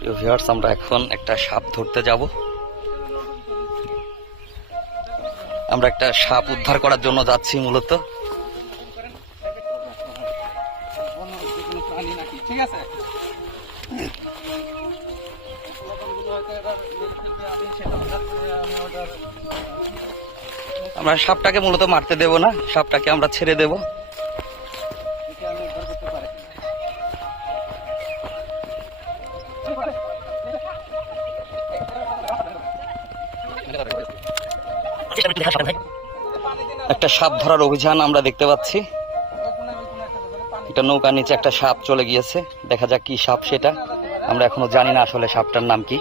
Viewers আমরা এখন একটা সাপ ধরতে যাব। আমরা একটা সাপ উদ্ধার করার জন্য যাচ্ছি মূলত। আমরা সাপটাকে মূলত মারতে দেব না, সাপটাকে আমরা ছেড়ে দেব। একটা সাপ ধরার অভিযান আমরা দেখতে পাচ্ছি। এটা নৌকার নিচে একটা সাপ চলে গিয়েছে। দেখা যাক কি সাপ সেটা। আমরা এখনও জানি না আসলে সাপটার নাম কি।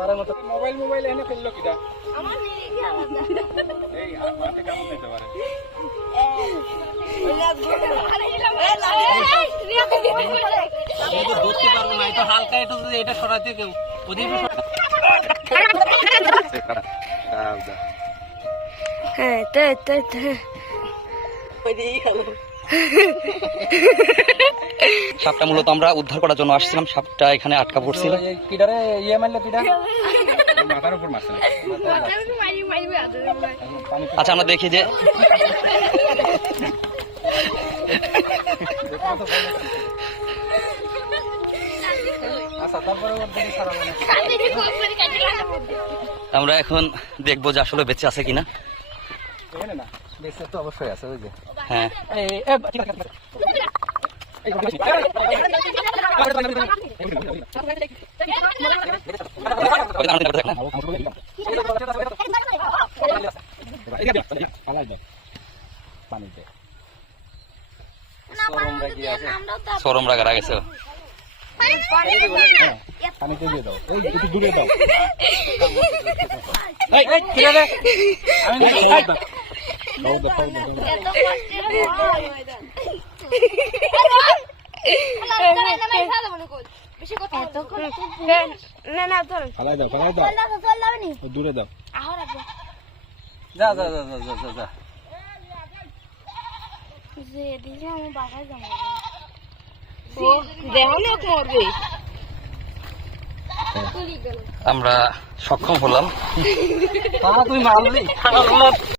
জুলারের মতো। মোবাইল মোবাইল এনে ফেলল কিটা এই মাঠে কামড় দিতে পারে। ধরতে পারব না এটা হালকা একটু যদি এটা সরাতে কেউ ওদিকে হ্যাঁ তাই তাই তাই। সাপটা মূলত আমরা উদ্ধার করার জন্য আসছিলাম। সাপটা এখানে আটকা পড়ছিল। ইয়ে আচ্ছা আমরা দেখি যে আচ্ছা তারপরে ওর দিকে সারাবো না আমরা এখন দেখব যে আসলে বেঁচে আছে কিনা। না বেঁচে তো অবশ্যই আছে ওই যে। হ্যাঁ। সরম রাগা গেছে পানিতে দিয়ে দাও। এই একটু দূরে দাও। আমি না না ধর ফালাই দাও ফালাই দাও দূরে দাও যা যা যা যা যা, যা যা যেদিকে আমি বাসায় যাব দেখো লোক মরবে আমরা সক্ষম হলাম। তুমি মারলি?